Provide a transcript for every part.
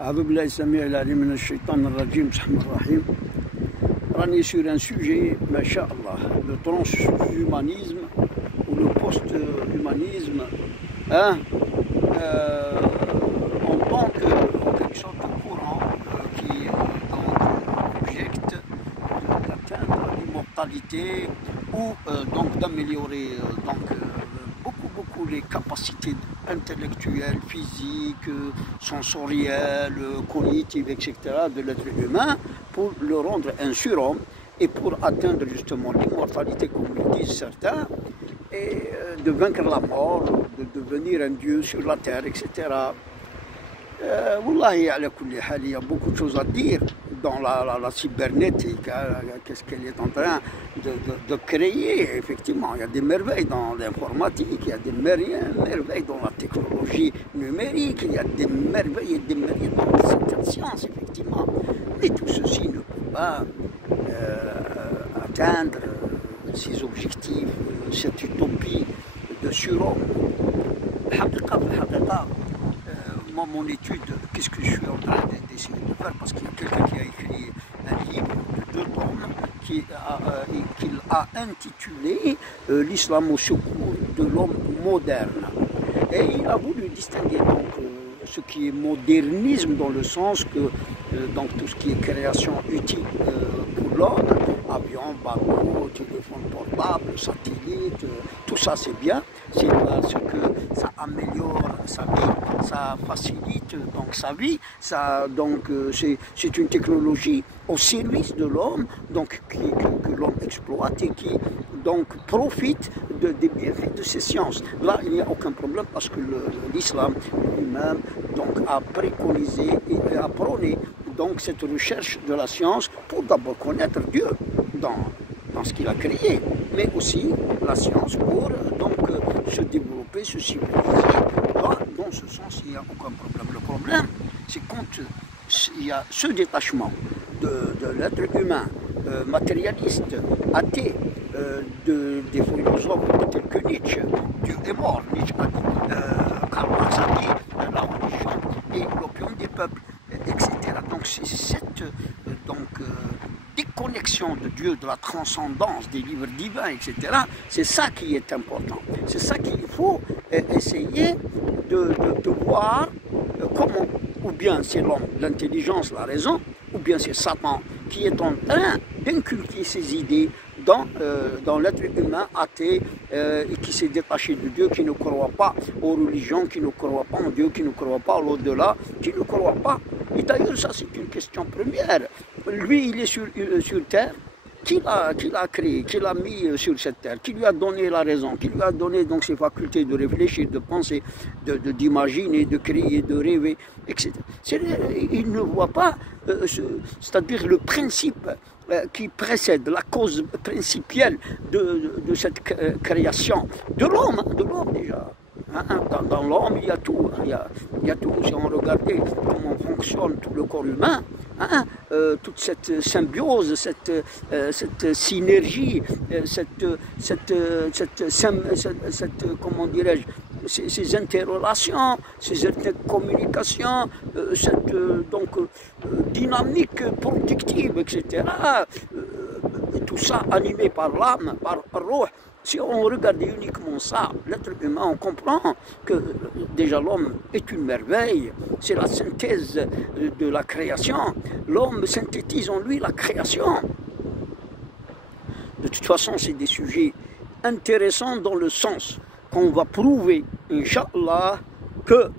أعوذ بالله السميع العليم من الشيطان الرجيم بسم الله الرحمن الرحيم. راني sur un sujet, machallah, le transhumanisme ou le post-humanisme, hein, en tant que quelque chose de courant qui objecte d'atteindre l'immortalité ou donc d'améliorer beaucoup les capacités intellectuelles, physiques, sensorielles, cognitives, etc. de l'être humain pour le rendre un surhomme et pour atteindre justement l'immortalité, comme le disent certains, et de vaincre la mort, de devenir un dieu sur la terre, etc. Wallahi, il y a beaucoup de choses à dire dans la cybernétique, qu'est-ce qu'elle est en train de créer. Effectivement, il y a des merveilles dans l'informatique, il y a des merveilles dans la technologie numérique, il y a des merveilles et des merveilles dans certaines sciences, effectivement. Mais tout ceci ne peut pas atteindre ces objectifs, cette utopie de surhomme. Moi, mon étude, qu'est-ce que je suis en train d'essayer de faire? Parce qu'il y a quelqu'un qui a écrit un livre de 2 tomes qu'il a intitulé L'islam au secours de l'homme moderne. Et il a voulu distinguer donc ce qui est modernisme dans le sens que donc tout ce qui est création utile pour l'homme, avion, bateau, téléphone portable, satellite, tout ça c'est bien, c'est parce que ça améliore sa vie, ça facilite donc sa vie, c'est une technologie au service de l'homme, donc que l'homme exploite et qui donc profite des bienfaits de ces sciences. Là, il n'y a aucun problème parce que l'islam lui-même donc a préconisé et a prôné donc cette recherche de la science pour d'abord connaître Dieu dans ce qu'il a créé, mais aussi la science pour donc se développer, se civiliser. Dans ce sens, il n'y a aucun problème. Le problème, c'est quand il y a ce détachement de l'être humain, matérialiste, athée, des philosophes tels que Nietzsche. Dieu est mort, Nietzsche a dit, Karl Marx a dit, la religion et l'opium des peuples, etc. Donc c'est cette déconnexion de Dieu, de la transcendance des livres divins, etc. C'est ça qui est important. C'est ça qu'il faut essayer de voir comment, ou bien c'est l'homme, l'intelligence, la raison, ou bien c'est Satan qui est en train d'inculquer ses idées dans l'être humain athée et qui s'est détaché de Dieu, qui ne croit pas aux religions, qui ne croit pas en Dieu, qui ne croit pas à l'au-delà, qui ne croit pas. Et d'ailleurs, ça c'est une question première. Lui, il est sur terre. Qui l'a créé, qui l'a mis sur cette terre, qui lui a donné la raison, qui lui a donné donc ses facultés de réfléchir, de penser, d'imaginer, de créer, de rêver, etc. Il ne voit pas, c'est-à-dire le principe qui précède, la cause principielle de cette création, de l'homme déjà. Dans l'homme, il y a tout. Il y a tout. Si on regardait comment fonctionne tout le corps humain, toute cette symbiose, cette synergie, comment dirais-je, ces interrelations, ces intercommunications, cette dynamique productive, etc. Tout ça animé par l'âme, par Ruh. Si on regarde uniquement ça, l'être humain, on comprend que déjà l'homme est une merveille, c'est la synthèse de la création. L'homme synthétise en lui la création. De toute façon, c'est des sujets intéressants dans le sens qu'on va prouver, Inch'Allah, que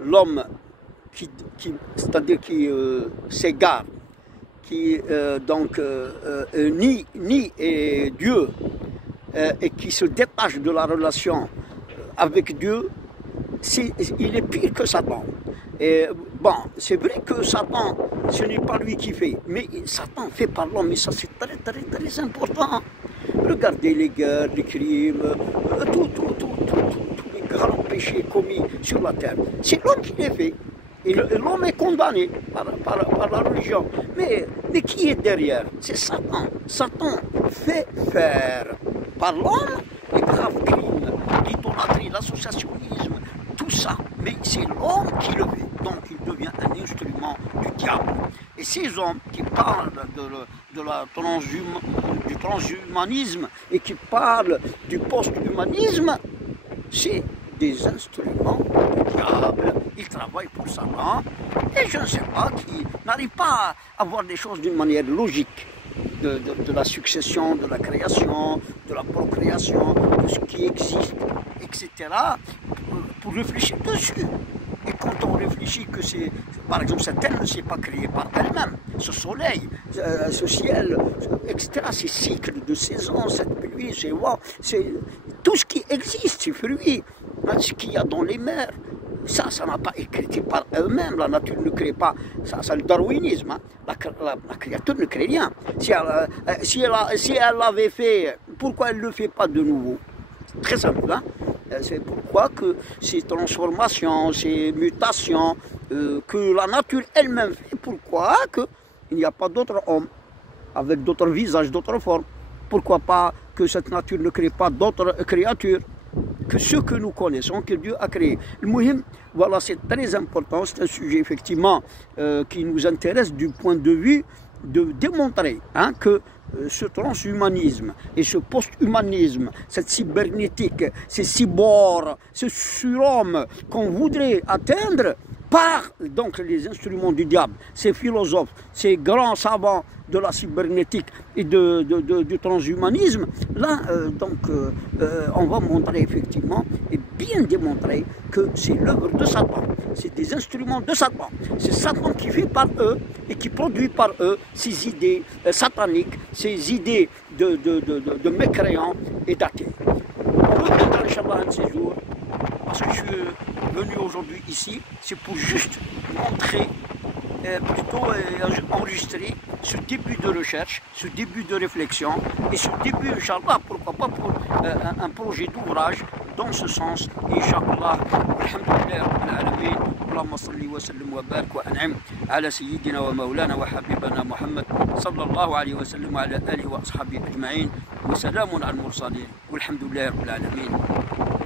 l'homme c'est-à-dire qui s'égare, qui nie Dieu, et qui se détache de la relation avec Dieu, il est pire que Satan. Et bon, c'est vrai que Satan, ce n'est pas lui qui fait, mais Satan fait par l'homme, et ça c'est très très très important. Regardez les guerres, les crimes, tous les grands péchés commis sur la terre, c'est l'homme qui les fait. Et l'homme est condamné par la religion. Mais qui est derrière? C'est Satan. Satan fait faire par l'homme les graves crimes, l'idolâtrie, l'associationnisme, tout ça. Mais c'est l'homme qui le fait. Donc il devient un instruments du diable. Et ces hommes qui parlent du transhumanisme et qui parlent du post-humanisme, c'est des instruments du diable. Ils travaillent pour Satan et je ne sais pas, qui n'arrivent pas à voir les choses d'une manière logique. De la succession, de la création, de la procréation, de ce qui existe, etc., pour réfléchir dessus. Et quand on réfléchit que c'est, par exemple, cette terre ne s'est pas créée par elle-même, ce soleil, ce ciel, etc., ces cycles de saison, cette pluie, c'est tout ce qui existe, ces fruits, ce qu'il y a dans les mers. Ça n'a pas été par eux-mêmes, la nature ne crée pas, ça c'est le darwinisme, hein. La créature ne crée rien. Si elle l'avait fait, pourquoi elle ne le fait pas de nouveau? C'est très simple, hein. C'est pourquoi que ces transformations, ces mutations que la nature elle-même fait, pourquoi il n'y a pas d'autres hommes avec d'autres visages, d'autres formes? Pourquoi pas que cette nature ne crée pas d'autres créatures que ceux que nous connaissons, que Dieu a créés? Le muhim, voilà, c'est très important, c'est un sujet effectivement qui nous intéresse du point de vue de démontrer que ce transhumanisme et ce post-humanisme, cette cybernétique, ces cyborgs, ce surhomme qu'on voudrait atteindre par donc les instruments du diable, ces philosophes, ces grands savants de la cybernétique et du transhumanisme, là, on va montrer effectivement et bien démontrer que c'est l'œuvre de Satan, c'est des instruments de Satan, c'est Satan qui fait par eux et qui produit par eux ces idées sataniques, ces idées de mécréants et d'athées. On reviendra, Inch'Allah, un de ces jours, parce que je suis venu aujourd'hui ici, c'est pour juste montrer, plutôt enregistrer ce début de recherche, ce début de réflexion et ce début, Inch'Allah, pourquoi pas pour un projet d'ouvrage dans ce sens, Inch'Allah. Alhamdulillah Rabbil Alamin, Allahumma salli wa sallim wa barik wa an'im ala sayyidina wa maulana wa habibana Muhammad sallallahu alayhi wa sallam wa ala alihi wa ashabihi ajma'in wa salamun al mursalin walhamdulillah Rabbil Alamin.